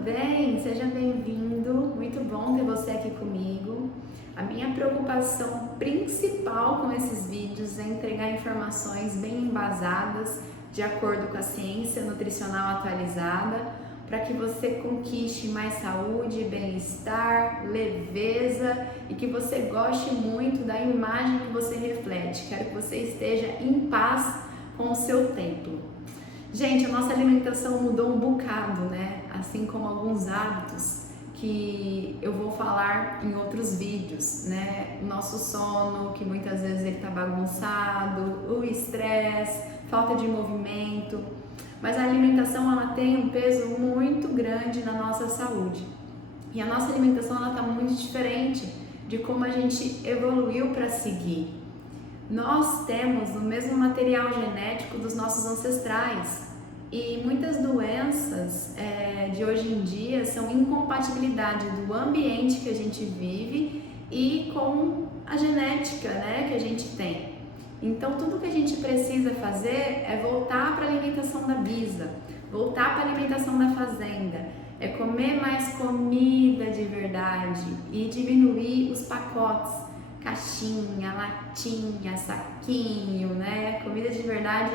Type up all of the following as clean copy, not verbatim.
bem? Seja bem-vindo, muito bom ter você aqui comigo. A minha preocupação principal com esses vídeos é entregar informações bem embasadas, de acordo com a ciência nutricional atualizada, para que você conquiste mais saúde, bem-estar, leveza e que você goste muito da imagem que você reflete. Quero que você esteja em paz com o seu templo. Gente, a nossa alimentação mudou um bocado, né? Assim como alguns hábitos que eu vou falar em outros vídeos, né? O nosso sono, que muitas vezes ele tá bagunçado, o estresse, falta de movimento. Mas a alimentação, ela tem um peso muito grande na nossa saúde. E a nossa alimentação, ela tá muito diferente de como a gente evoluiu para seguir. Nós temos o mesmo material genético dos nossos ancestrais e muitas doenças de hoje em dia são incompatibilidade do ambiente que a gente vive e com a genética, né, que a gente tem. Então tudo que a gente precisa fazer é voltar para a alimentação da bisa, voltar para a alimentação da fazenda, é comer mais comida de verdade e diminuir os pacotes. Caixinha, latinha, saquinho, né? Comida de verdade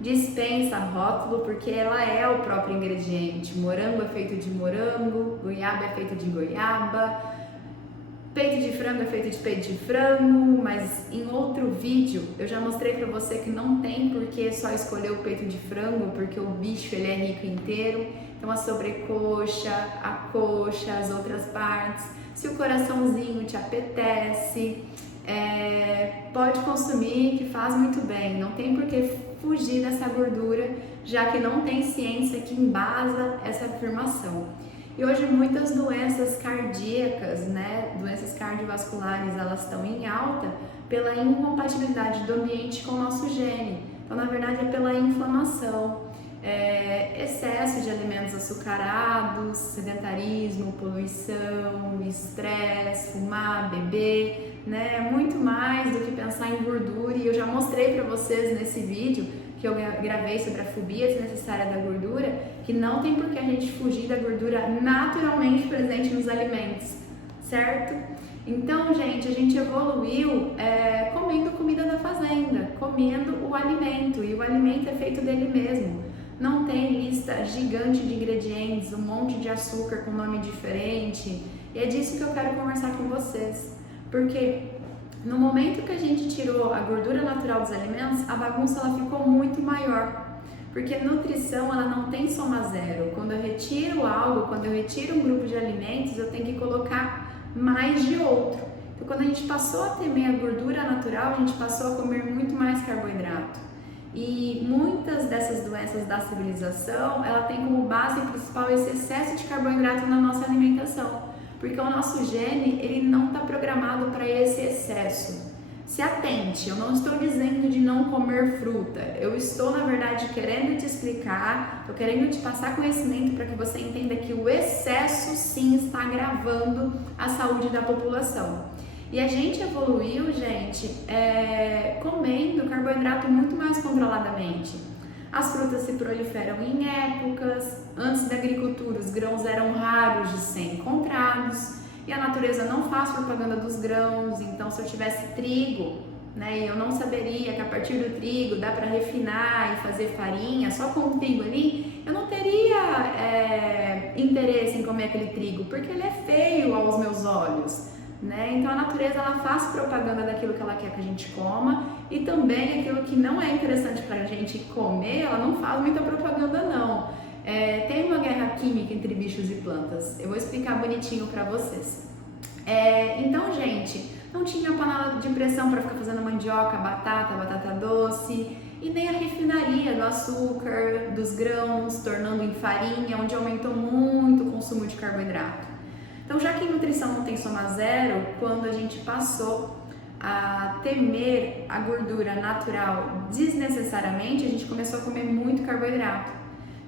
dispensa rótulo porque ela é o próprio ingrediente. Morango é feito de morango, goiaba é feito de goiaba, peito de frango é feito de peito de frango, mas em outro vídeo eu já mostrei pra você que não tem porque só escolher o peito de frango, porque o bicho ele é rico inteiro. Então a sobrecoxa, a coxa, as outras partes. Se o coraçãozinho te apetece, pode consumir, que faz muito bem. Não tem por que fugir dessa gordura, já que não tem ciência que embasa essa afirmação. E hoje muitas doenças cardíacas, né, doenças cardiovasculares, elas estão em alta pela incompatibilidade do ambiente com o nosso gene. Então, na verdade, é pela inflamação. Excesso de alimentos açucarados, sedentarismo, poluição, estresse, fumar, beber, né? Muito mais do que pensar em gordura. E eu já mostrei para vocês nesse vídeo que eu gravei sobre a fobia desnecessária da gordura, que não tem por que a gente fugir da gordura naturalmente presente nos alimentos, certo? Então, gente, a gente evoluiu comendo comida da fazenda, comendo o alimento, e o alimento é feito dele mesmo. Não tem lista gigante de ingredientes, um monte de açúcar com nome diferente. E é disso que eu quero conversar com vocês. Porque no momento que a gente tirou a gordura natural dos alimentos, a bagunça ela ficou muito maior. Porque nutrição ela não tem soma zero. Quando eu retiro algo, quando eu retiro um grupo de alimentos, eu tenho que colocar mais de outro. Então quando a gente passou a temer a gordura natural, a gente passou a comer muito mais carboidrato. E muitas dessas doenças da civilização, ela tem como base principal esse excesso de carboidrato na nossa alimentação, porque o nosso gene, ele não está programado para esse excesso. Se atente, eu não estou dizendo de não comer fruta, eu estou, na verdade, querendo te explicar, estou querendo te passar conhecimento para que você entenda que o excesso, sim, está agravando a saúde da população. E a gente evoluiu, gente, comendo carboidrato muito mais controladamente. As frutas se proliferam em épocas, antes da agricultura os grãos eram raros de ser encontrados e a natureza não faz propaganda dos grãos, então se eu tivesse trigo, né, eu não saberia que a partir do trigo dá para refinar e fazer farinha, só com o trigo ali, eu não teria interesse em comer aquele trigo, porque ele é feio aos meus olhos. Né? Então a natureza ela faz propaganda daquilo que ela quer que a gente coma e também aquilo que não é interessante para a gente comer, ela não faz muita propaganda não. Tem uma guerra química entre bichos e plantas, eu vou explicar bonitinho para vocês. Então, gente, não tinha panela de pressão para ficar fazendo mandioca, batata doce e nem a refinaria do açúcar, dos grãos, tornando em farinha, onde aumentou muito o consumo de carboidrato. Então, já que em nutrição não tem soma zero, quando a gente passou a temer a gordura natural desnecessariamente, a gente começou a comer muito carboidrato.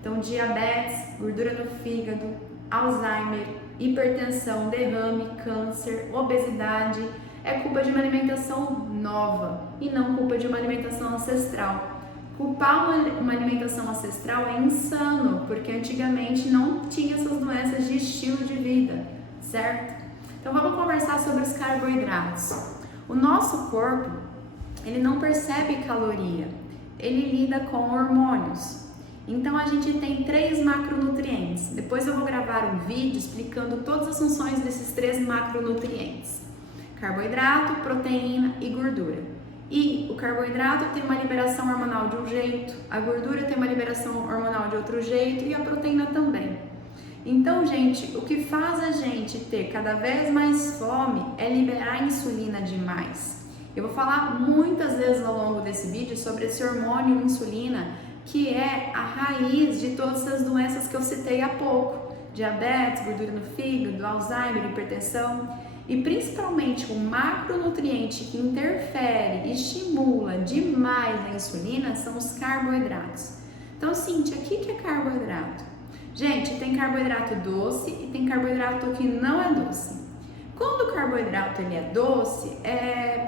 Então, diabetes, gordura no fígado, Alzheimer, hipertensão, derrame, câncer, obesidade, é culpa de uma alimentação nova e não culpa de uma alimentação ancestral. Culpar uma alimentação ancestral é insano, porque antigamente não tinha essas doenças de estilo de vida, certo? Então vamos conversar sobre os carboidratos. O nosso corpo, ele não percebe caloria, ele lida com hormônios. Então a gente tem 3 macronutrientes. Depois eu vou gravar um vídeo explicando todas as funções desses 3 macronutrientes: carboidrato, proteína e gordura. E o carboidrato tem uma liberação hormonal de um jeito, a gordura tem uma liberação hormonal de outro jeito e a proteína também. Então, gente, o que faz a gente ter cada vez mais fome é liberar insulina demais. Eu vou falar muitas vezes ao longo desse vídeo sobre esse hormônio insulina, que é a raiz de todas essas doenças que eu citei há pouco: diabetes, gordura no fígado, Alzheimer, hipertensão. E principalmente o macronutriente que interfere e estimula demais a insulina são os carboidratos. Então, Cíntia, o que é carboidrato? Gente, tem carboidrato doce e tem carboidrato que não é doce. Quando o carboidrato ele é doce,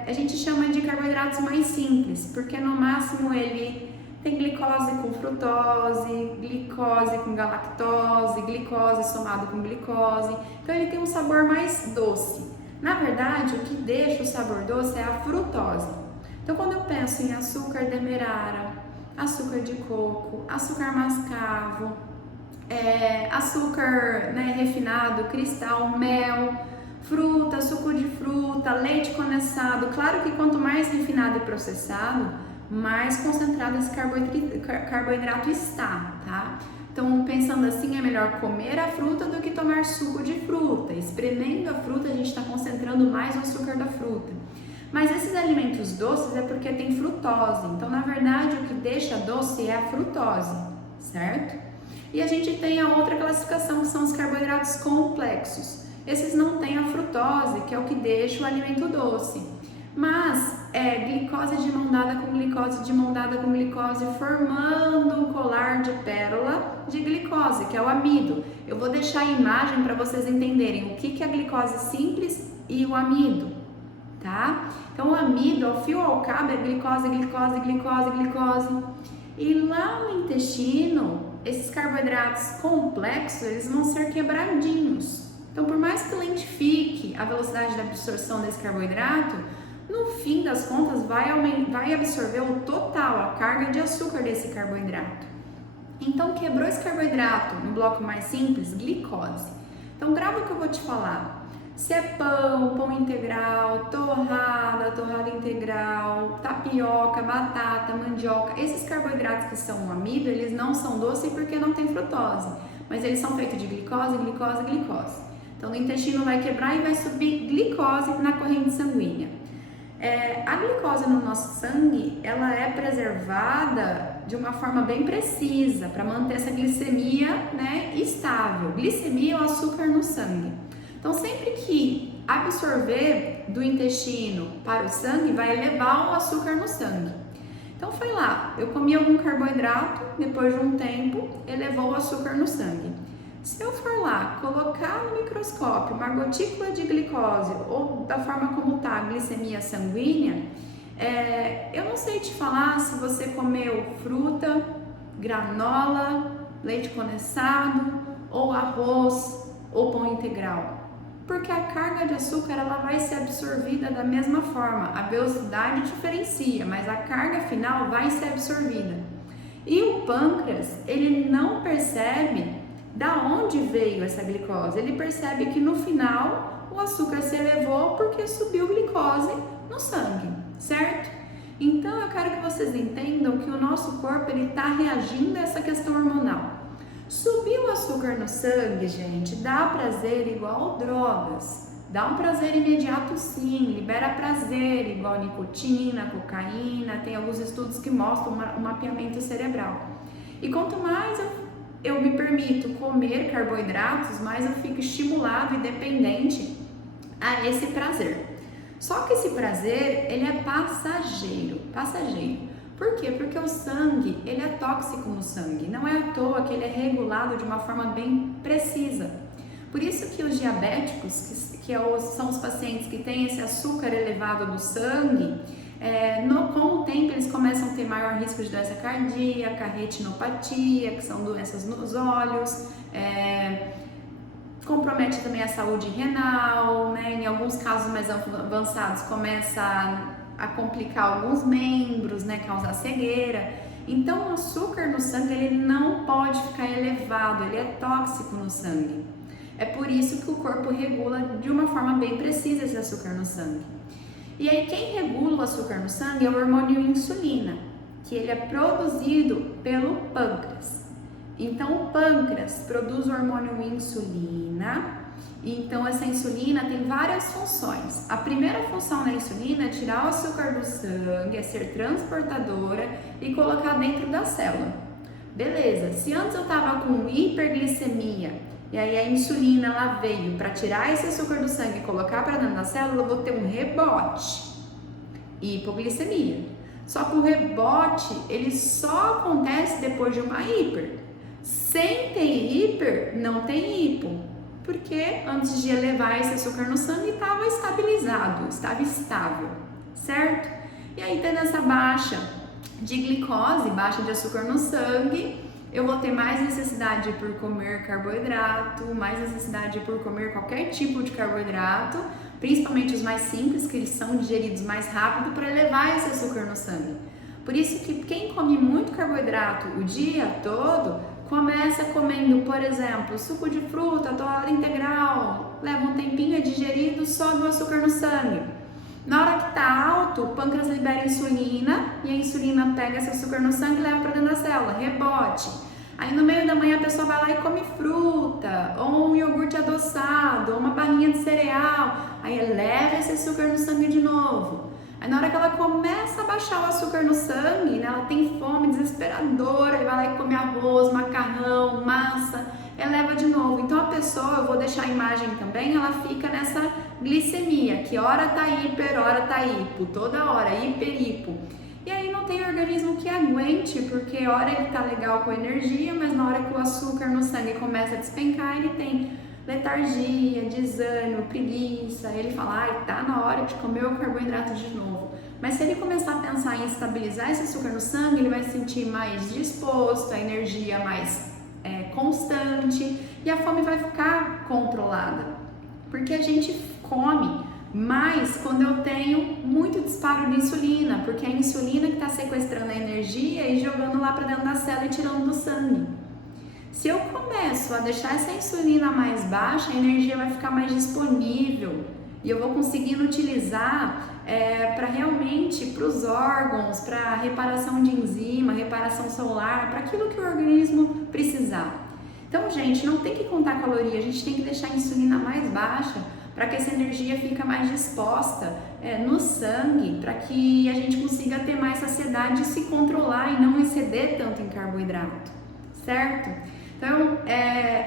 a gente chama de carboidratos mais simples, porque no máximo ele tem glicose com frutose, glicose com galactose, glicose somado com glicose. Então ele tem um sabor mais doce. Na verdade, o que deixa o sabor doce é a frutose. Então quando eu penso em açúcar demerara, açúcar de coco, açúcar mascavo, açúcar refinado, cristal, mel, fruta, suco de fruta, leite condensado. Claro que quanto mais refinado e processado, mais concentrado esse carboidrato está, tá? Então, pensando assim, é melhor comer a fruta do que tomar suco de fruta. Espremendo a fruta, a gente está concentrando mais o açúcar da fruta. Mas esses alimentos doces é porque tem frutose. Então, na verdade, o que deixa doce é a frutose, certo? E a gente tem a outra classificação, que são os carboidratos complexos. Esses não têm a frutose, que é o que deixa o alimento doce. Mas glicose de mão dada com glicose de mão dada com glicose, formando um colar de pérola de glicose, que é o amido. Eu vou deixar a imagem para vocês entenderem o que é a glicose simples e o amido, tá? Então o amido, ao fio ao cabo, é glicose, glicose, glicose, glicose. E lá no intestino, esses carboidratos complexos, eles vão ser quebradinhos. Então, por mais que lentifique a velocidade da absorção desse carboidrato, no fim das contas vai absorver o total, a carga de açúcar desse carboidrato. Então, quebrou esse carboidrato no bloco mais simples, glicose. Então, grava o que eu vou te falar. Se é pão, pão integral, torrada integral, tapioca, batata, mandioca, esses carboidratos que são o amido, eles não são doces porque não tem frutose, mas eles são feitos de glicose, glicose, glicose. Então, no intestino vai quebrar e vai subir glicose na corrente sanguínea. A glicose no nosso sangue, ela é preservada de uma forma bem precisa para manter essa glicemia, estável. Glicemia é o açúcar no sangue. Então, sempre que absorver do intestino para o sangue, vai elevar o açúcar no sangue. Então, foi lá, eu comi algum carboidrato, depois de um tempo, elevou o açúcar no sangue. Se eu for lá, colocar no microscópio uma gotícula de glicose ou da forma como está a glicemia sanguínea, eu não sei te falar se você comeu fruta, granola, leite condensado ou arroz ou pão integral. Porque a carga de açúcar ela vai ser absorvida da mesma forma. A velocidade diferencia, mas a carga final vai ser absorvida. E o pâncreas, ele não percebe da onde veio essa glicose. Ele percebe que no final o açúcar se elevou porque subiu glicose no sangue, certo? Então eu quero que vocês entendam que o nosso corpo ele está reagindo a essa questão hormonal. Subir o açúcar no sangue, gente, dá prazer igual drogas. Dá um prazer imediato sim, libera prazer igual nicotina, cocaína, tem alguns estudos que mostram um mapeamento cerebral. E quanto mais eu me permito comer carboidratos, mais eu fico estimulado e dependente a esse prazer. Só que esse prazer, ele é passageiro. Por quê? Porque o sangue, ele é tóxico no sangue. Não é à toa que ele é regulado de uma forma bem precisa. Por isso que os diabéticos, que são os pacientes que têm esse açúcar elevado do sangue, Com o tempo eles começam a ter maior risco de doença cardíaca, retinopatia, que são doenças nos olhos, compromete também a saúde renal, né? Em alguns casos mais avançados começa a complicar alguns membros, né? Causar cegueira. Então o açúcar no sangue ele não pode ficar elevado, ele é tóxico no sangue. É por isso que o corpo regula de uma forma bem precisa esse açúcar no sangue. E aí quem regula o açúcar no sangue é o hormônio insulina, que ele é produzido pelo pâncreas. Então o pâncreas produz o hormônio insulina, e então essa insulina tem várias funções. A primeira função da insulina é tirar o açúcar do sangue, é ser transportadora e colocar dentro da célula. Beleza, se antes eu estava com hiperglicemia, e aí a insulina ela veio para tirar esse açúcar do sangue e colocar para dentro da célula, eu vou ter um rebote, hipoglicemia. Só que o rebote, ele só acontece depois de uma hiper. Sem ter hiper, não tem hipo, porque antes de elevar esse açúcar no sangue estava estabilizado, estava estável, certo? E aí tendo essa baixa de glicose, baixa de açúcar no sangue, eu vou ter mais necessidade por comer carboidrato, mais necessidade por comer qualquer tipo de carboidrato, principalmente os mais simples, que eles são digeridos mais rápido para elevar esse açúcar no sangue. Por isso que quem come muito carboidrato o dia todo, começa comendo, por exemplo, suco de fruta, torrada integral, leva um tempinho, é digerido, sobe o açúcar no sangue. Na hora que está alto, o pâncreas libera insulina e a insulina pega esse açúcar no sangue e leva para dentro da célula, rebote. Aí no meio da manhã a pessoa vai lá e come fruta, ou um iogurte adoçado, ou uma barrinha de cereal, aí eleva esse açúcar no sangue de novo. Aí na hora que ela começa a baixar o açúcar no sangue, né, ela tem fome desesperadora, e vai lá e come arroz, macarrão, massa, eleva de novo. Então a pessoa, eu vou deixar a imagem também, ela fica nessa glicemia, que hora tá hiper, hora tá hipo, toda hora, hiper, hipo. E aí não tem organismo que aguente, porque hora ele tá legal com energia, mas na hora que o açúcar no sangue começa a despencar, ele tem letargia, desânimo, preguiça, ele fala, ai, tá na hora de comer o carboidrato de novo. Mas se ele começar a pensar em estabilizar esse açúcar no sangue, ele vai se sentir mais disposto, a energia mais constante e a fome vai ficar controlada. Porque a gente come mais quando eu tenho muito disparo de insulina, porque é a insulina que está sequestrando a energia e jogando lá para dentro da célula e tirando do sangue. Se eu começo a deixar essa insulina mais baixa, a energia vai ficar mais disponível e eu vou conseguindo utilizar para realmente, para os órgãos, para reparação de enzima, reparação celular, para aquilo que o organismo precisar. Então, gente, não tem que contar caloria, a gente tem que deixar a insulina mais baixa para que essa energia fique mais disposta no sangue, para que a gente consiga ter mais saciedade e se controlar e não exceder tanto em carboidrato, certo? Então,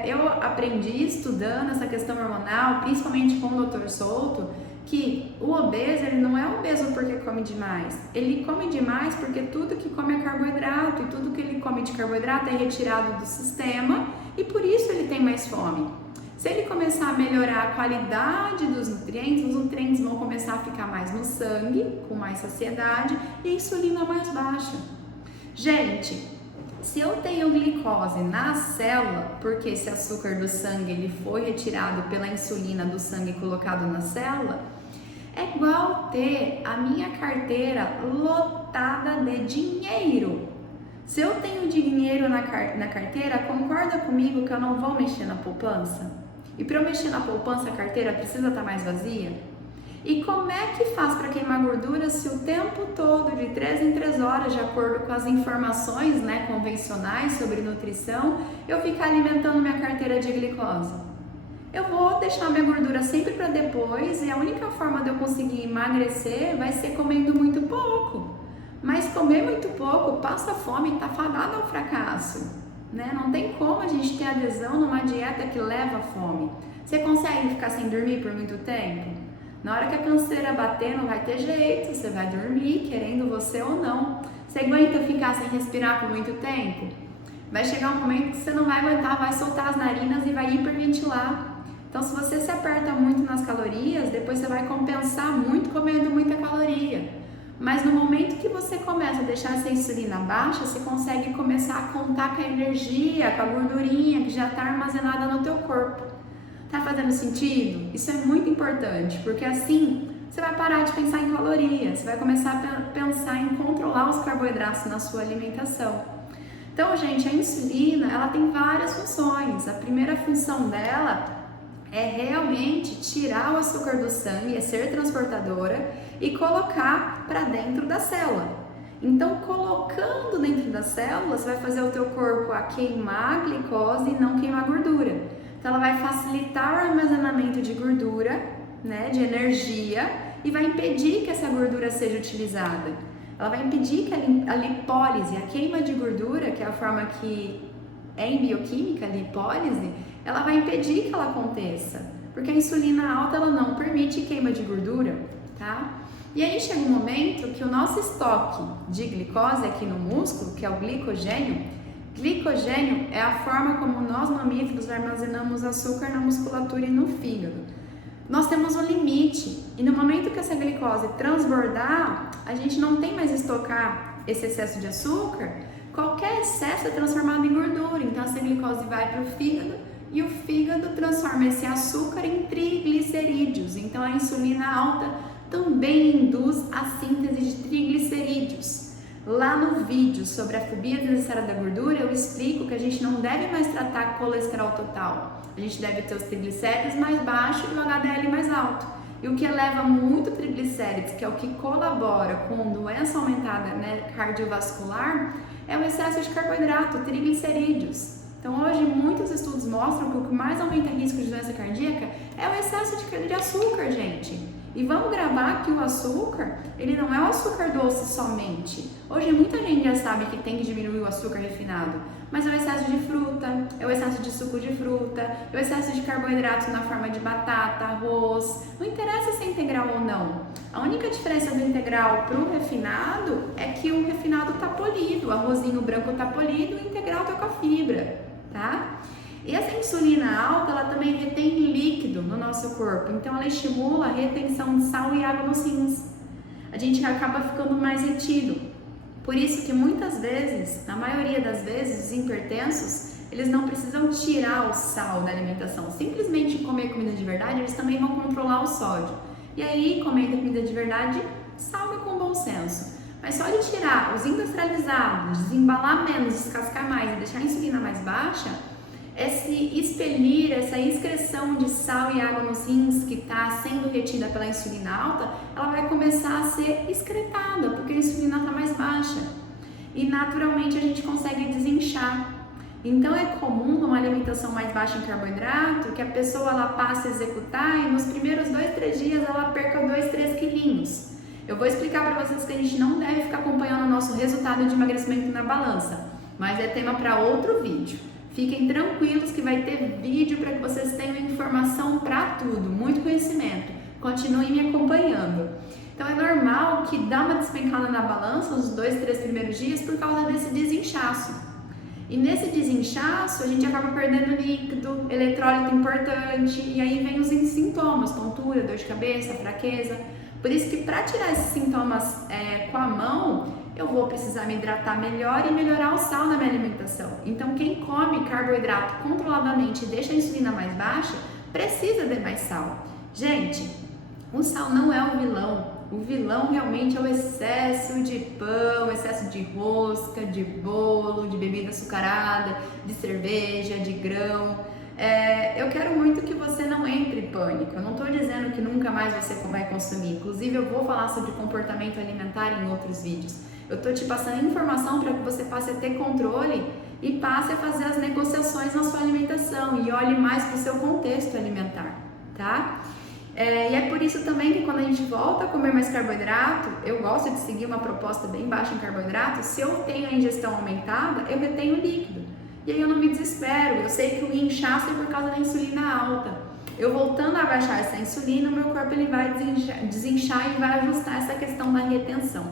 eu aprendi estudando essa questão hormonal, principalmente com o Dr. Souto, que o obeso, ele não é obeso porque come demais. Ele come demais porque tudo que come é carboidrato e tudo que ele come de carboidrato é retirado do sistema e por isso ele tem mais fome. Se ele começar a melhorar a qualidade dos nutrientes, os nutrientes vão começar a ficar mais no sangue, com mais saciedade e a insulina mais baixa. Gente, se eu tenho glicose na célula, porque esse açúcar do sangue ele foi retirado pela insulina do sangue e colocado na célula, é igual ter a minha carteira lotada de dinheiro. Se eu tenho dinheiro na carteira, concorda comigo que eu não vou mexer na poupança? E para eu mexer na poupança, a carteira precisa estar mais vazia? E como é que faz para queimar gordura se o tempo todo, de 3 em 3 horas, de acordo com as informações convencionais sobre nutrição, eu ficar alimentando minha carteira de glicose? Eu vou deixar minha gordura sempre para depois e a única forma de eu conseguir emagrecer vai ser comendo muito pouco. Mas comer muito pouco, passa fome e está fadado ao fracasso. Não tem como a gente ter adesão numa dieta que leva à fome. Você consegue ficar sem dormir por muito tempo? Na hora que a canseira bater, não vai ter jeito, você vai dormir, querendo você ou não. Você aguenta ficar sem respirar por muito tempo? Vai chegar um momento que você não vai aguentar, vai soltar as narinas e vai hiperventilar. Então, se você se aperta muito nas calorias, depois você vai compensar muito comendo muita caloria. Mas no momento que você começa a deixar essa insulina baixa, você consegue começar a contar com a energia, com a gordurinha que já está armazenada no teu corpo. Tá fazendo sentido? Isso é muito importante, porque assim você vai parar de pensar em calorias, você vai começar a pensar em controlar os carboidratos na sua alimentação. Então, gente, a insulina, ela tem várias funções. A primeira função dela é realmente tirar o açúcar do sangue, é ser transportadora e colocar para dentro da célula. Então, colocando dentro da célula, você vai fazer o teu corpo a queimar a glicose e não queimar gordura. Então, ela vai facilitar o armazenamento de gordura, né, de energia, e vai impedir que essa gordura seja utilizada. Ela vai impedir que a lipólise, a queima de gordura, que é a forma que é em bioquímica, a lipólise, ela vai impedir que ela aconteça, porque a insulina alta ela não permite queima de gordura, tá? E aí chega um momento que o nosso estoque de glicose aqui no músculo, que é o glicogênio é a forma como nós mamíferos armazenamos açúcar na musculatura e no fígado. Nós temos um limite e no momento que essa glicose transbordar, a gente não tem mais estocar esse excesso de açúcar. Qualquer excesso é transformado em gordura, então essa glicose vai para o fígado e o fígado transforma esse açúcar em triglicerídeos. Então a insulina alta também induz a síntese de triglicerídeos. Lá no vídeo sobre a fobia desnecessária da gordura, eu explico que a gente não deve mais tratar colesterol total. A gente deve ter os triglicéridos mais baixos e o HDL mais alto. E o que eleva muito triglicéridos, que é o que colabora com doença aumentada, né, cardiovascular, é o excesso de carboidrato, triglicerídeos. Então hoje muitos estudos mostram que o que mais aumenta o risco de doença cardíaca é o excesso de açúcar, gente. E vamos gravar que o açúcar, ele não é o açúcar doce somente. Hoje muita gente já sabe que tem que diminuir o açúcar refinado, mas é o excesso de fruta, é o excesso de suco de fruta, é o excesso de carboidratos na forma de batata, arroz. Não interessa se é integral ou não. A única diferença do integral para o refinado é que o refinado está polido, o arrozinho branco está polido e o integral está com a fibra, tá? E essa insulina alta, ela também retém líquido no nosso corpo, então ela estimula a retenção de sal e água nos rins. A gente acaba ficando mais retido. Por isso que muitas vezes, na maioria das vezes, os hipertensos, eles não precisam tirar o sal da alimentação. Simplesmente comer comida de verdade, eles também vão controlar o sódio. E aí, comendo comida de verdade, salga com bom senso. Mas só de tirar os industrializados, desembalar menos, descascar mais e deixar a insulina mais baixa, esse expelir, essa excreção de sal e água nos rins que está sendo retida pela insulina alta, ela vai começar a ser excretada, porque a insulina está mais baixa. E naturalmente a gente consegue desinchar. Então é comum numa alimentação mais baixa em carboidrato que a pessoa ela passe a executar e nos primeiros 2-3 dias ela perca 2-3 quilinhos. Eu vou explicar para vocês que a gente não deve ficar acompanhando o nosso resultado de emagrecimento na balança, mas é tema para outro vídeo. Fiquem tranquilos que vai ter vídeo para que vocês tenham informação para tudo, muito conhecimento. Continuem me acompanhando. Então é normal que dá uma despencada na balança nos 2-3 primeiros dias por causa desse desinchaço. E nesse desinchaço a gente acaba perdendo líquido, eletrólito importante e aí vem os sintomas, tontura, dor de cabeça, fraqueza. Por isso que para tirar esses sintomas com a mão, eu vou precisar me hidratar melhor e melhorar o sal na minha alimentação. Então quem come carboidrato controladamente e deixa a insulina mais baixa, precisa de mais sal. Gente, o sal não é o vilão. O vilão realmente é o excesso de pão, excesso de rosca, de bolo, de bebida açucarada, de cerveja, de grão. Eu quero muito que você não entre em pânico. Eu não estou dizendo que nunca mais você vai consumir. Inclusive eu vou falar sobre comportamento alimentar em outros vídeos. Eu estou te passando informação para que você passe a ter controle e passe a fazer as negociações na sua alimentação e olhe mais para o seu contexto alimentar, tá? E é por isso também que quando a gente volta a comer mais carboidrato, eu gosto de seguir uma proposta bem baixa em carboidrato. Se eu tenho a ingestão aumentada, eu retenho líquido. E aí eu não me desespero, eu sei que o inchaço é por causa da insulina alta. Eu voltando a baixar essa insulina, o meu corpo ele vai desinchar e vai ajustar essa questão da retenção,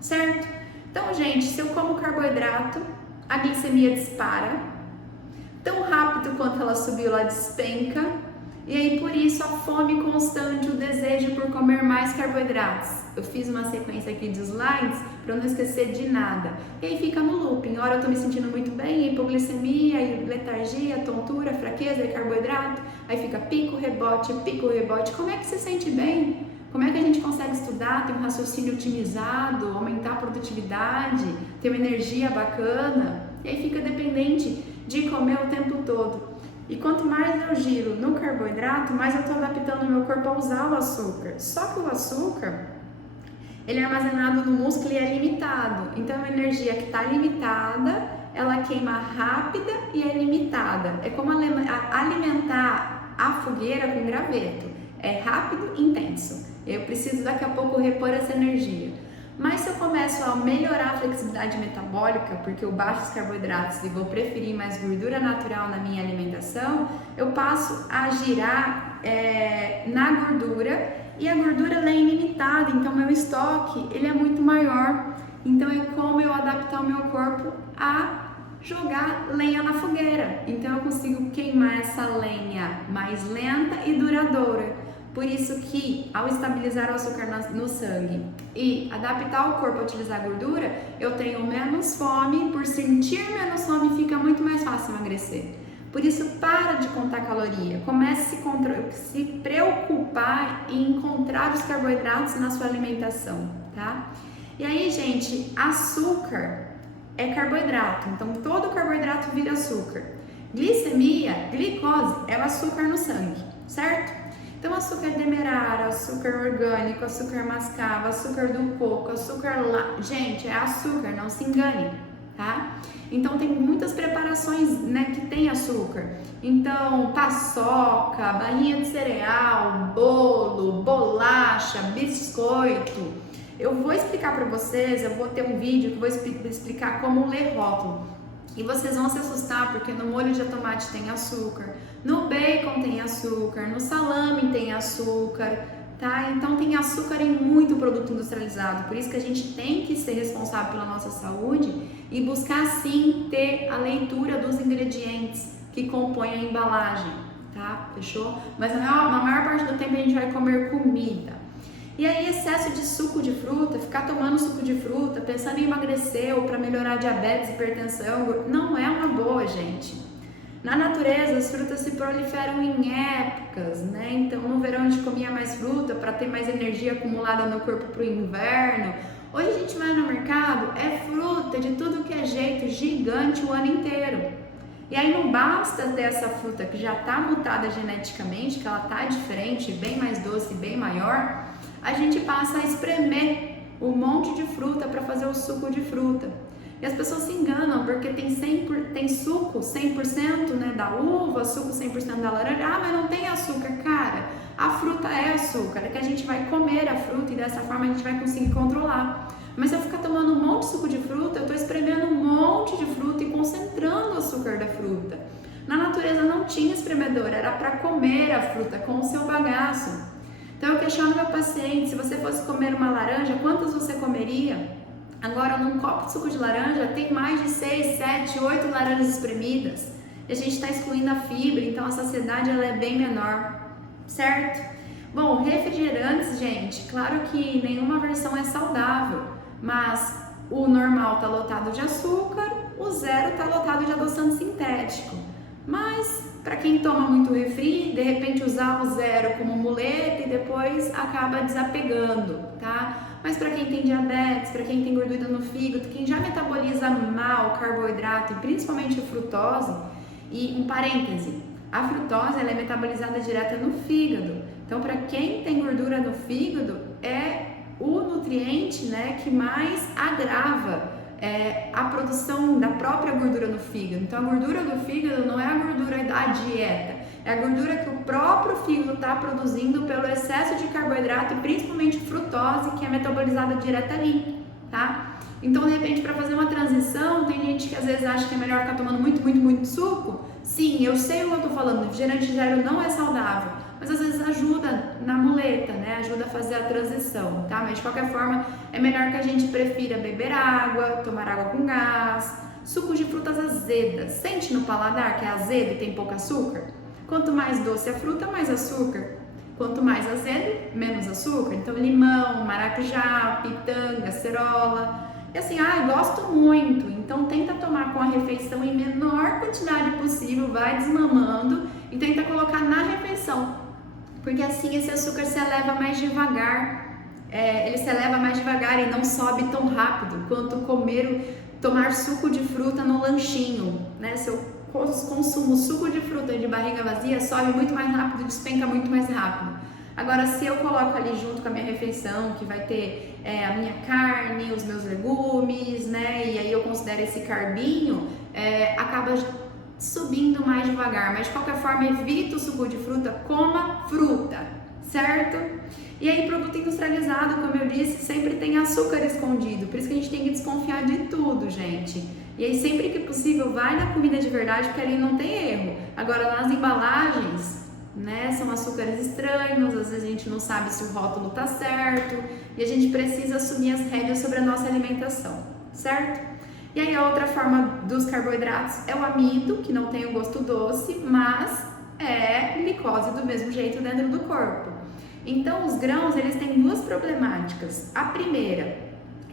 certo? Então, gente, se eu como carboidrato, a glicemia dispara, tão rápido quanto ela subiu, ela despenca, E aí, por isso, a fome constante, o desejo por comer mais carboidratos. Eu fiz uma sequência aqui de slides para não esquecer de nada. E aí fica no looping. Hora eu tô me sentindo muito bem, hipoglicemia, letargia, tontura, fraqueza e carboidrato. Aí fica pico, rebote, pico, rebote. Como é que se sente bem? Como é que a gente consegue estudar, ter um raciocínio otimizado, aumentar a produtividade, ter uma energia bacana? E aí fica dependente de comer o tempo todo. E quanto mais eu giro no carboidrato, mais eu estou adaptando o meu corpo a usar o açúcar. Só que o açúcar, ele é armazenado no músculo e é limitado. Então, a energia que está limitada, ela queima rápida e é limitada. É como alimentar a fogueira com graveto. É rápido e intenso. Eu preciso daqui a pouco repor essa energia. Mas se eu começo a melhorar a flexibilidade metabólica, porque eu baixo os carboidratos e vou preferir mais gordura natural na minha alimentação, eu passo a girar na gordura, e a gordura ela é ilimitada, então meu estoque ele é muito maior. Então é como eu adaptar o meu corpo a jogar lenha na fogueira. Então eu consigo queimar essa lenha mais lenta e duradoura. Por isso que, ao estabilizar o açúcar no sangue e adaptar o corpo a utilizar a gordura, eu tenho menos fome. Por sentir menos fome, fica muito mais fácil emagrecer. Por isso, para de contar caloria. Comece a se preocupar em encontrar os carboidratos na sua alimentação, tá? E aí, gente, açúcar é carboidrato. Então, todo carboidrato vira açúcar. Glicemia, glicose, é o açúcar no sangue, certo? Então, açúcar demerara, açúcar orgânico, açúcar mascavo, açúcar do coco, açúcar lá. Gente, é açúcar, não se engane, tá? Então, tem muitas preparações, né, que tem açúcar. Então, paçoca, barrinha de cereal, bolo, bolacha, biscoito. Eu vou explicar para vocês, eu vou ter um vídeo que vou explicar como ler rótulo. E vocês vão se assustar porque no molho de tomate tem açúcar, no bacon tem açúcar, no salame tem açúcar, tá? Então tem açúcar em muito produto industrializado, por isso que a gente tem que ser responsável pela nossa saúde e buscar sim ter a leitura dos ingredientes que compõem a embalagem, tá? Fechou? Mas na maior parte do tempo a gente vai comer comida. E aí, excesso de suco de fruta, ficar tomando suco de fruta, pensando em emagrecer ou para melhorar a diabetes, hipertensão, não é uma boa, gente. Na natureza, as frutas se proliferam em épocas, né? Então, no verão a gente comia mais fruta para ter mais energia acumulada no corpo para o inverno. Hoje a gente vai no mercado, é fruta de tudo que é jeito, gigante o ano inteiro. E aí não basta ter essa fruta que já está mutada geneticamente, que ela está diferente, bem mais doce, bem maior, a gente passa a espremer um monte de fruta para fazer o suco de fruta. E as pessoas se enganam porque tem suco 100%, né, da uva, suco 100% da laranja. Ah, mas não tem açúcar. Cara, a fruta é açúcar, é que a gente vai comer a fruta e dessa forma a gente vai conseguir controlar. Mas se eu ficar tomando um monte de suco de fruta, eu estou espremendo um monte de fruta e concentrando o açúcar da fruta. Na natureza não tinha espremedor, era para comer a fruta com o seu bagaço. Então eu questiono meu paciente, se você fosse comer uma laranja, quantas você comeria? Agora, num copo de suco de laranja, tem mais de 6, 7, 8 laranjas espremidas. E a gente está excluindo a fibra, então a saciedade ela é bem menor, certo? Bom, refrigerantes, gente, claro que nenhuma versão é saudável, mas o normal está lotado de açúcar, o zero está lotado de adoçante sintético. Mas, para quem toma muito refri, de repente usar o zero como muleta e depois acaba desapegando, tá? Mas para quem tem diabetes, para quem tem gordura no fígado, quem já metaboliza mal carboidrato e principalmente a frutose, e um parêntese, a frutose ela é metabolizada direto no fígado. Então, para quem tem gordura no fígado, é o nutriente, né, que mais agrava a produção da própria gordura no fígado. Então, a gordura do fígado não é a gordura da dieta, é a gordura que o próprio fígado está produzindo pelo excesso de carboidrato e principalmente frutose, que é metabolizada direto ali, tá? Então, de repente, para fazer uma transição, tem gente que às vezes acha que é melhor ficar tomando muito suco. Sim, eu sei o que eu tô falando, refrigerante zero não é saudável, mas às vezes ajuda na muleta, né? Ajuda a fazer a transição, tá? Mas de qualquer forma, é melhor que a gente prefira beber água, tomar água com gás, sucos de frutas azedas. Sente no paladar que é azedo e tem pouco açúcar? Quanto mais doce a fruta, mais açúcar. Quanto mais azedo, menos açúcar. Então, limão, maracujá, pitanga, acerola. E assim, eu gosto muito. Então, tenta tomar com a refeição em menor quantidade possível, vai desmamando e tenta colocar na refeição. Porque assim esse açúcar se eleva mais devagar. Ele se eleva mais devagar e não sobe tão rápido quanto tomar suco de fruta no lanchinho, né? Se eu consumo suco de fruta de barriga vazia, sobe muito mais rápido, despenca muito mais rápido. Agora, se eu coloco ali junto com a minha refeição, que vai ter a minha carne, os meus legumes, né? E aí eu considero esse carbinho, acaba subindo mais devagar. Mas de qualquer forma, evita o suco de fruta, coma fruta, certo? E aí, produto industrializado, como eu disse, sempre tem açúcar escondido. Por isso que a gente tem que desconfiar de tudo, gente. E aí, sempre que possível, vai na comida de verdade, porque ali não tem erro. Agora, nas embalagens, né, são açúcares estranhos, às vezes a gente não sabe se o rótulo tá certo. E a gente precisa assumir as rédeas sobre a nossa alimentação, certo? E aí, a outra forma dos carboidratos é o amido, que não tem o gosto doce, mas é glicose do mesmo jeito dentro do corpo. Então, os grãos, eles têm duas problemáticas. A primeira,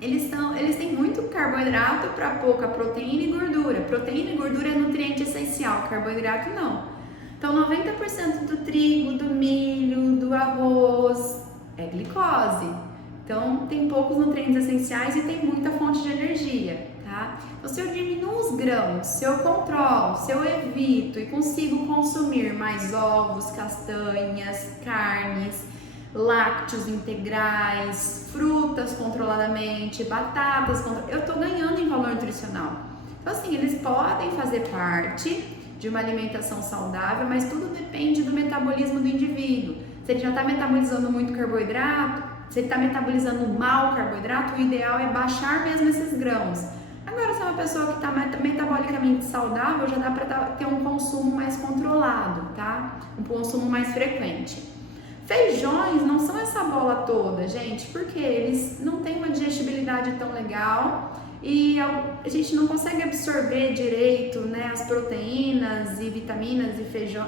eles têm muito carboidrato para pouca proteína e gordura. Proteína e gordura é nutriente essencial, carboidrato não. Então, 90% do trigo, do milho, do arroz é glicose. Então, tem poucos nutrientes essenciais e tem muita fonte de energia, tá? Então, se eu diminuo os grãos, se eu controlo, se eu evito e consigo consumir mais ovos, castanhas, carnes, lácteos integrais, frutas controladamente, batatas, eu tô ganhando em valor nutricional. Então assim, eles podem fazer parte de uma alimentação saudável, mas tudo depende do metabolismo do indivíduo. Se ele já está metabolizando muito carboidrato, se ele está metabolizando mal o carboidrato, o ideal é baixar mesmo esses grãos. Agora, se é uma pessoa que está metabolicamente saudável, já dá para ter um consumo mais controlado, tá? Um consumo mais frequente. Feijões não são essa bola toda, gente, porque eles não têm uma digestibilidade tão legal e a gente não consegue absorver direito, né, as proteínas e vitaminas e feijão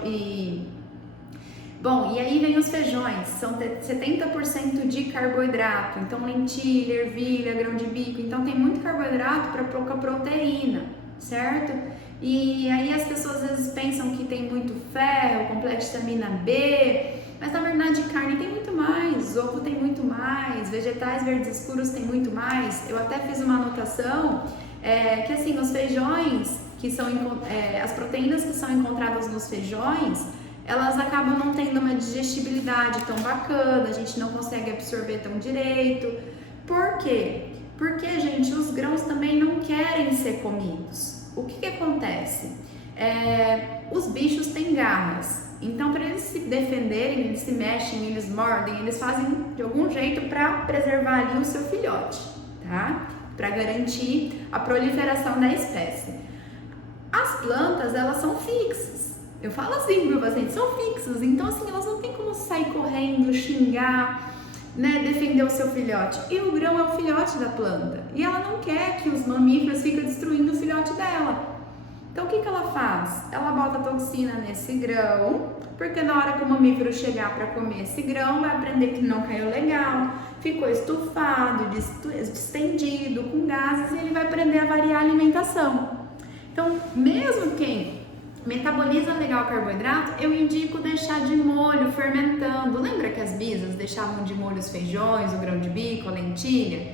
Bom, e aí vem os feijões, são 70% de carboidrato, então lentilha, ervilha, grão de bico, então tem muito carboidrato para pouca proteína, certo? E aí as pessoas às vezes pensam que tem muito ferro, complexo de vitamina B, mas na verdade carne tem muito mais, ovo tem muito mais, vegetais verdes escuros tem muito mais. Eu até fiz uma anotação que assim, os feijões, que são as proteínas que são encontradas nos feijões, elas acabam não tendo uma digestibilidade tão bacana, a gente não consegue absorver tão direito. Por quê? Porque, gente, os grãos também não querem ser comidos. O que acontece? Os bichos têm garras. Então, para eles se defenderem, eles se mexem, eles mordem, eles fazem de algum jeito para preservar ali o seu filhote, tá? Para garantir a proliferação da espécie. As plantas, elas são fixas. Eu falo assim para o paciente, são fixas. Então, assim, elas não têm como sair correndo, xingar, né, defender o seu filhote. E o grão é o filhote da planta. E ela não quer que os mamíferos fiquem destruindo o filhote dela. Então, o que ela faz? Ela bota toxina nesse grão, porque na hora que o mamífero chegar para comer esse grão, vai aprender que não caiu legal, ficou estufado, distendido, com gases, e ele vai aprender a variar a alimentação. Então, mesmo quem metaboliza legal o carboidrato, eu indico deixar de molho, fermentando. Lembra que as bisas deixavam de molho os feijões, o grão de bico, a lentilha?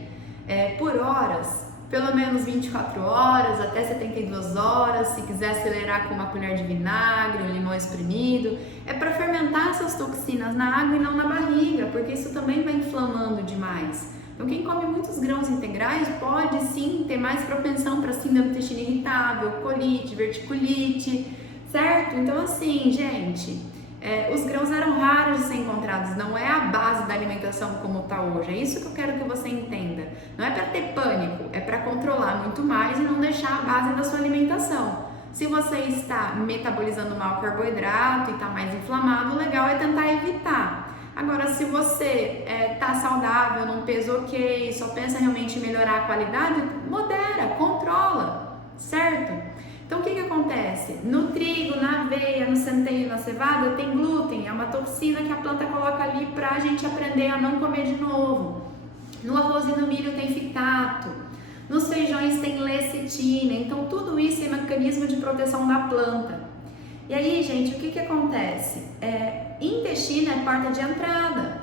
Por horas. Pelo menos 24 horas, até 72 horas, se quiser acelerar com uma colher de vinagre, um limão espremido. É para fermentar essas toxinas na água e não na barriga, porque isso também vai inflamando demais. Então quem come muitos grãos integrais pode sim ter mais propensão para síndrome do intestino irritável, colite, verticulite, certo? Então assim, gente, os grãos eram raros de ser encontrados, não é a base da alimentação como está hoje, é isso que eu quero que você entenda. Não é para ter pânico, é para controlar muito mais e não deixar a base da sua alimentação. Se você está metabolizando mal o carboidrato e está mais inflamado, o legal é tentar evitar. Agora, se você está saudável, num peso ok, só pensa realmente em melhorar a qualidade, modera, controla, certo? Então o que acontece? No trigo, na aveia, no centeio, na cevada tem glúten, é uma toxina que a planta coloca ali para a gente aprender a não comer de novo. No arroz e no milho tem fitato, nos feijões tem lecitina, então tudo isso é mecanismo de proteção da planta. E aí, gente, o que acontece? Intestino é porta de entrada.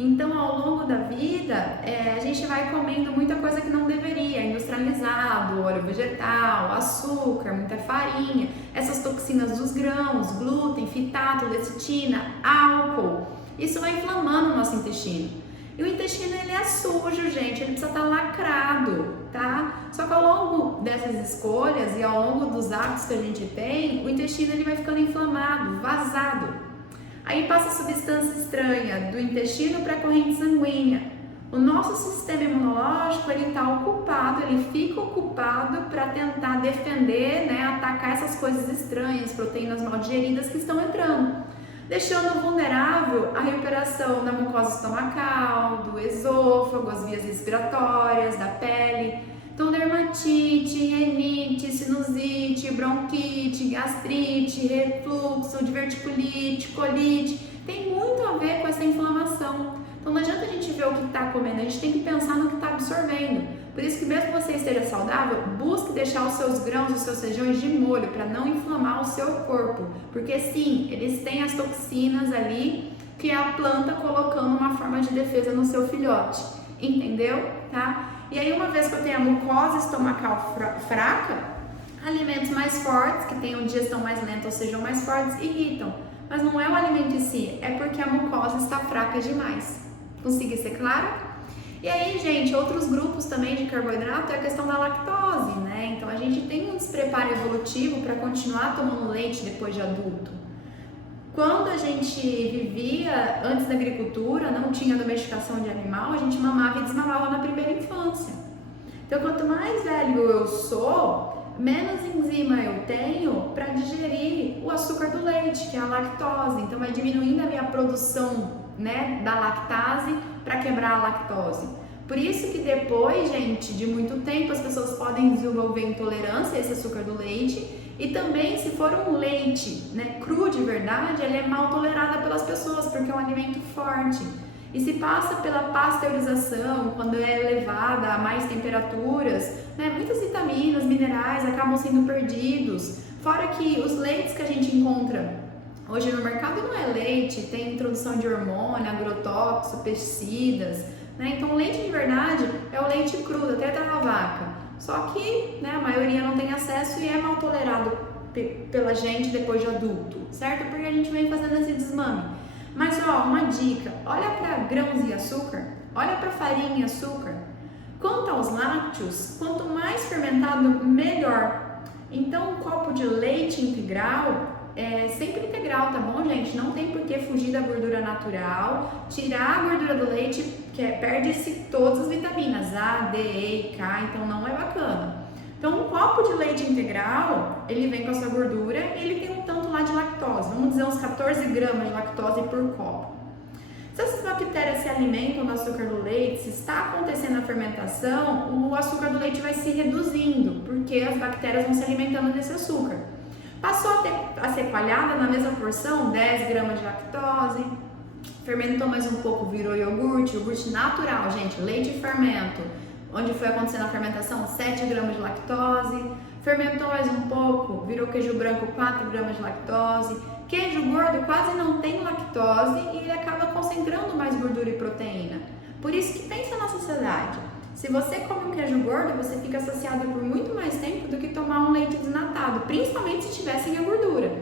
Então, ao longo da vida, a gente vai comendo muita coisa que não deveria, industrializado, óleo vegetal, açúcar, muita farinha, essas toxinas dos grãos, glúten, fitato, lecitina, álcool. Isso vai inflamando o nosso intestino. E o intestino, ele é sujo, gente, ele precisa estar lacrado, tá? Só que ao longo dessas escolhas e ao longo dos hábitos que a gente tem, o intestino ele vai ficando inflamado, vazado. Aí passa substância estranha do intestino para a corrente sanguínea. O nosso sistema imunológico, ele está ocupado, ele fica ocupado para tentar defender, né, atacar essas coisas estranhas, proteínas mal digeridas que estão entrando, deixando vulnerável a recuperação da mucosa estomacal, do esôfago, as vias respiratórias, da pele. Então, dermatite, renite, sinusite, bronquite, gastrite, refluxo, diverticulite, colite, tem muito a ver com essa inflamação. Então, não adianta a gente ver o que está comendo, a gente tem que pensar no que está absorvendo. Por isso que mesmo que você esteja saudável, busque deixar os seus grãos, os seus feijões de molho para não inflamar o seu corpo. Porque sim, eles têm as toxinas ali que é a planta colocando uma forma de defesa no seu filhote. Entendeu? Tá? E aí, uma vez que eu tenho a mucosa estomacal fraca, alimentos mais fortes, que tenham digestão mais lenta ou sejam mais fortes, irritam. Mas não é o alimento em si, é porque a mucosa está fraca demais. Consegui ser clara? E aí, gente, outros grupos também de carboidrato é a questão da lactose, né? Então, a gente tem um despreparo evolutivo para continuar tomando leite depois de adulto. Quando a gente vivia antes da agricultura, não tinha domesticação de animal, a gente mamava e desmamava na primeira infância. Então, quanto mais velho eu sou, menos enzima eu tenho para digerir o açúcar do leite, que é a lactose. Então, vai diminuindo a minha produção, né, da lactase para quebrar a lactose. Por isso que depois, gente, de muito tempo, as pessoas podem desenvolver intolerância a esse açúcar do leite. E também, se for um leite, né, cru de verdade, ele é mal tolerado pelas pessoas, porque é um alimento forte. E se passa pela pasteurização, quando é elevada a mais temperaturas, né, muitas vitaminas, minerais acabam sendo perdidos. Fora que os leites que a gente encontra hoje no mercado não é leite, tem introdução de hormônio, agrotóxico, pesticidas, né? Então, o leite de verdade é o leite cru, da teta da vaca. Só que, né, a maioria não tem acesso e é mal tolerado pela gente depois de adulto, certo? Porque a gente vem fazendo esse desmame. Mas, ó, uma dica, olha para grãos e açúcar, olha para farinha e açúcar. Quanto aos lácteos, quanto mais fermentado, melhor. Então, um copo de leite integral é sempre integral, tá bom, gente? Não tem por que fugir da gordura natural, tirar a gordura do leite, que perde-se todas as vitaminas A, D, E e K, então não é bacana. Então, um copo de leite integral, ele vem com a sua gordura e ele tem um tanto lá de lactose, vamos dizer uns 14 gramas de lactose por copo. Se essas bactérias se alimentam do açúcar do leite, se está acontecendo a fermentação, o açúcar do leite vai se reduzindo, porque as bactérias vão se alimentando desse açúcar. Passou a ser coalhada na mesma porção, 10 gramas de lactose, fermentou mais um pouco, virou iogurte natural, gente, leite e fermento. Onde foi acontecendo a fermentação, 7 gramas de lactose, fermentou mais um pouco, virou queijo branco, 4 gramas de lactose. Queijo gordo quase não tem lactose e ele acaba concentrando mais gordura e proteína. Por isso que pensa na sociedade. Se você come um queijo gordo, você fica saciado por muito mais tempo do que tomar um leite desnatado, principalmente se tiver sem a gordura.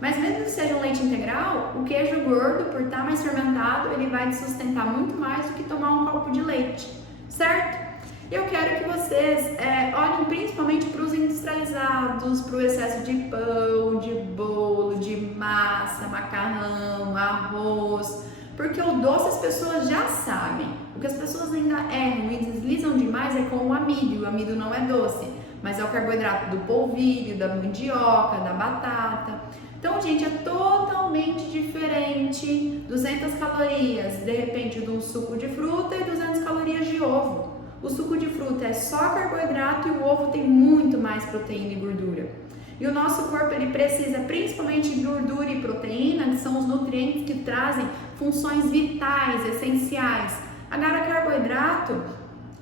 Mas mesmo que seja um leite integral, o queijo gordo, por estar mais fermentado, ele vai te sustentar muito mais do que tomar um copo de leite, certo? Eu quero que vocês olhem principalmente para os industrializados, para o excesso de pão, de bolo, de massa, macarrão, arroz, porque o doce as pessoas já sabem. O que as pessoas ainda erram e deslizam demais é com o amido. O amido não é doce, mas é o carboidrato do polvilho, da mandioca, da batata. Então, gente, é totalmente diferente. 200 calorias, de repente, de um suco de fruta e 200 calorias de ovo. O suco de fruta é só carboidrato e o ovo tem muito mais proteína e gordura. E o nosso corpo ele precisa principalmente de gordura e proteína, que são os nutrientes que trazem funções vitais, essenciais. Agora, carboidrato,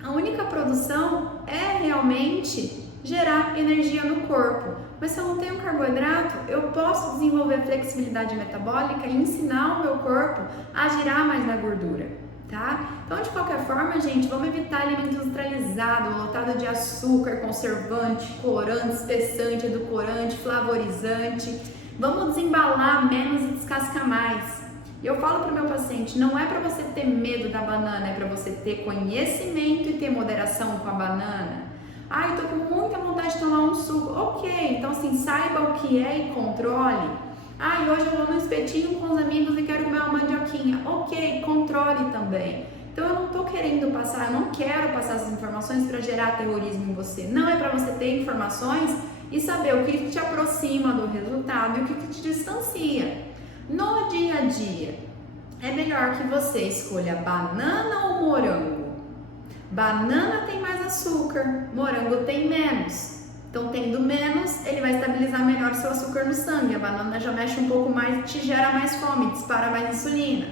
a única produção é realmente gerar energia no corpo. Mas se eu não tenho carboidrato, eu posso desenvolver flexibilidade metabólica e ensinar o meu corpo a girar mais na gordura, tá? Então, de qualquer forma, gente, vamos evitar alimentos industrializados, lotado de açúcar, conservante, corante, espessante, edulcorante, flavorizante. Vamos desembalar menos e descascar mais. Eu falo para o meu paciente, não é para você ter medo da banana, é para você ter conhecimento e ter moderação com a banana. Ah, eu tô com muita vontade de tomar um suco. Ok, então assim, saiba o que é e controle. Ah, e hoje eu vou no espetinho com os amigos e quero comer uma mandioquinha. Ok, controle também. Então eu não tô querendo passar, eu não quero passar essas informações para gerar terrorismo em você. Não é para você ter informações e saber o que te aproxima do resultado e o que te distancia. No dia a dia, é melhor que você escolha banana ou morango. Banana tem mais açúcar, morango tem menos. Então, tendo menos, ele vai estabilizar melhor o seu açúcar no sangue. A banana já mexe um pouco mais, te gera mais fome, dispara mais insulina.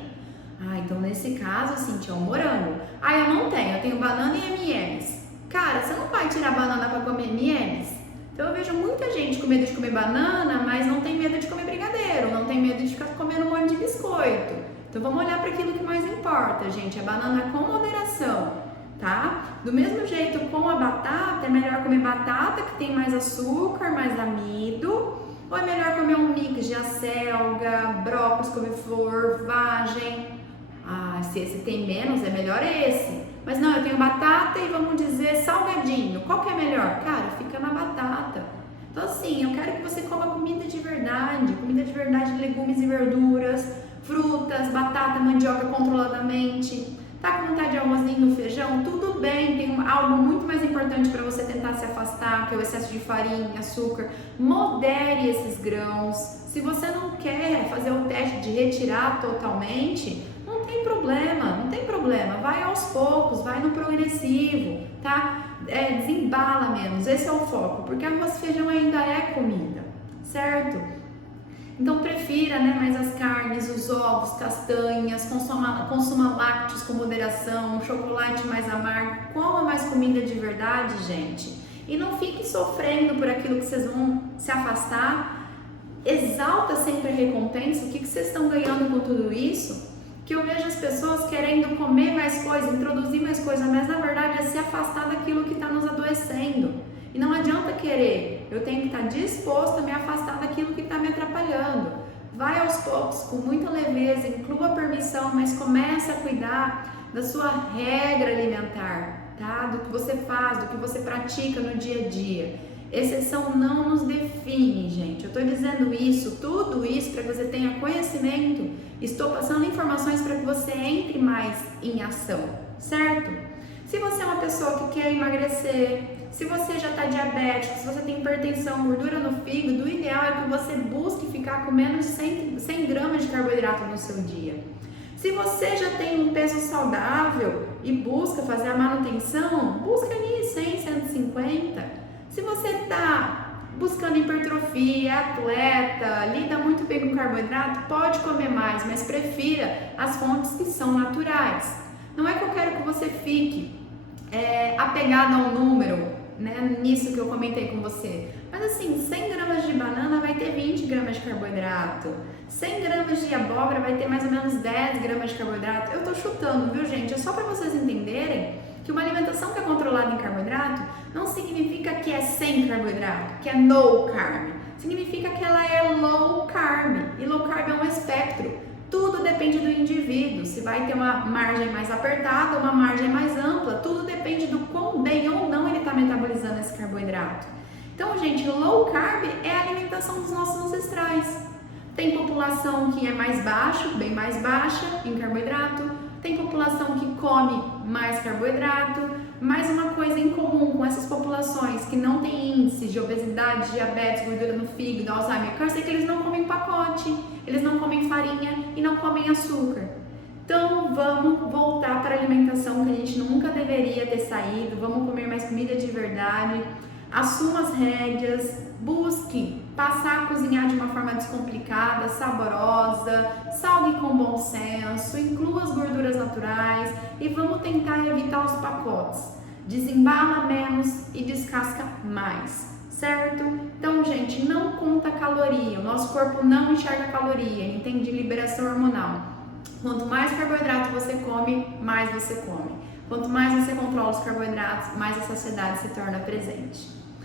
Ah, então nesse caso, assim, tinha um morango. Ah, eu não tenho, eu tenho banana e M&M's. Cara, você não vai tirar banana para comer M&M's? Então eu vejo muita gente com medo de comer banana, mas não tem medo de comer brigadeiro, não tem medo de ficar comendo um monte de biscoito. Então vamos olhar para aquilo que mais importa, gente, a banana com moderação, tá? Do mesmo jeito, com a batata, é melhor comer batata que tem mais açúcar, mais amido, ou é melhor comer um mix de acelga, brócolis, couve-flor, vagem? Ah, se esse tem menos, é melhor esse. Mas não, eu tenho batata e vamos dizer salgadinho. Qual que é melhor? Cara, fica na batata. Então assim, eu quero que você coma comida de verdade, legumes e verduras, frutas, batata, mandioca controladamente. Tá com vontade de arrozinho, feijão? Tudo bem, tem algo muito mais importante para você tentar se afastar, que é o excesso de farinha, açúcar. Modere esses grãos. Se você não quer fazer o teste de retirar totalmente, não tem problema, vai aos poucos, vai no progressivo, tá? Desembala menos, esse é o foco, porque arroz e feijão ainda é comida, certo? Então prefira, né, mais as carnes, os ovos, castanhas, consuma lácteos com moderação, chocolate mais amargo, coma mais comida de verdade, gente. E não fique sofrendo por aquilo que vocês vão se afastar. Exalta sempre a recompensa, o que vocês estão ganhando com tudo isso? Que eu vejo as pessoas querendo comer mais coisa, introduzir mais coisa, mas na verdade é se afastar daquilo que está nos adoecendo. E não adianta querer, eu tenho que estar disposto a me afastar daquilo que está me atrapalhando. Vai aos poucos, com muita leveza, inclua a permissão, mas comece a cuidar da sua regra alimentar, tá? Do que você faz, do que você pratica no dia a dia. Exceção não nos define, gente. Eu estou dizendo isso, tudo isso para que você tenha conhecimento. Estou passando informações para que você entre mais em ação, certo? Se você é uma pessoa que quer emagrecer, se você já está diabético, se você tem hipertensão, gordura no fígado, o ideal é que você busque ficar com menos de 100 gramas de carboidrato no seu dia. Se você já tem um peso saudável e busca fazer a manutenção, busca ali 100, 150. Se você está buscando hipertrofia, é atleta, lida muito bem com carboidrato, pode comer mais, mas prefira as fontes que são naturais. Não é que eu quero que você fique apegado ao número, né, nisso que eu comentei com você. Mas assim, 100 gramas de banana vai ter 20 gramas de carboidrato. 100 gramas de abóbora vai ter mais ou menos 10 gramas de carboidrato. Eu tô chutando, viu, gente? É só para vocês entenderem que uma alimentação que é controlada em carboidrato não significa que é sem carboidrato, que é no carb. Significa que ela é low carb. E low carb é um espectro. Tudo depende do indivíduo. Se vai ter uma margem mais apertada, uma margem mais ampla, tudo depende do quão bem ou não ele está metabolizando esse carboidrato. Então, gente, low carb é a alimentação dos nossos ancestrais. Tem população que é mais baixa, bem mais baixa em carboidrato. Tem população que come mais carboidrato, mas uma coisa em comum com essas populações que não tem índices de obesidade, diabetes, gordura no fígado, Alzheimer, câncer, é que eles não comem pacote, eles não comem farinha e não comem açúcar. Então vamos voltar para a alimentação que a gente nunca deveria ter saído, vamos comer mais comida de verdade. assuma as rédeas, busque passar a cozinhar de uma forma descomplicada, saborosa, salgue com bom senso, inclua as gorduras naturais e vamos tentar evitar os pacotes. Desembala menos e descasca mais, certo? Então, gente, não conta caloria, o nosso corpo não enxerga caloria, entende? Liberação hormonal. Quanto mais carboidrato você come, mais você come. Quanto mais você controla os carboidratos, mais a saciedade se torna presente.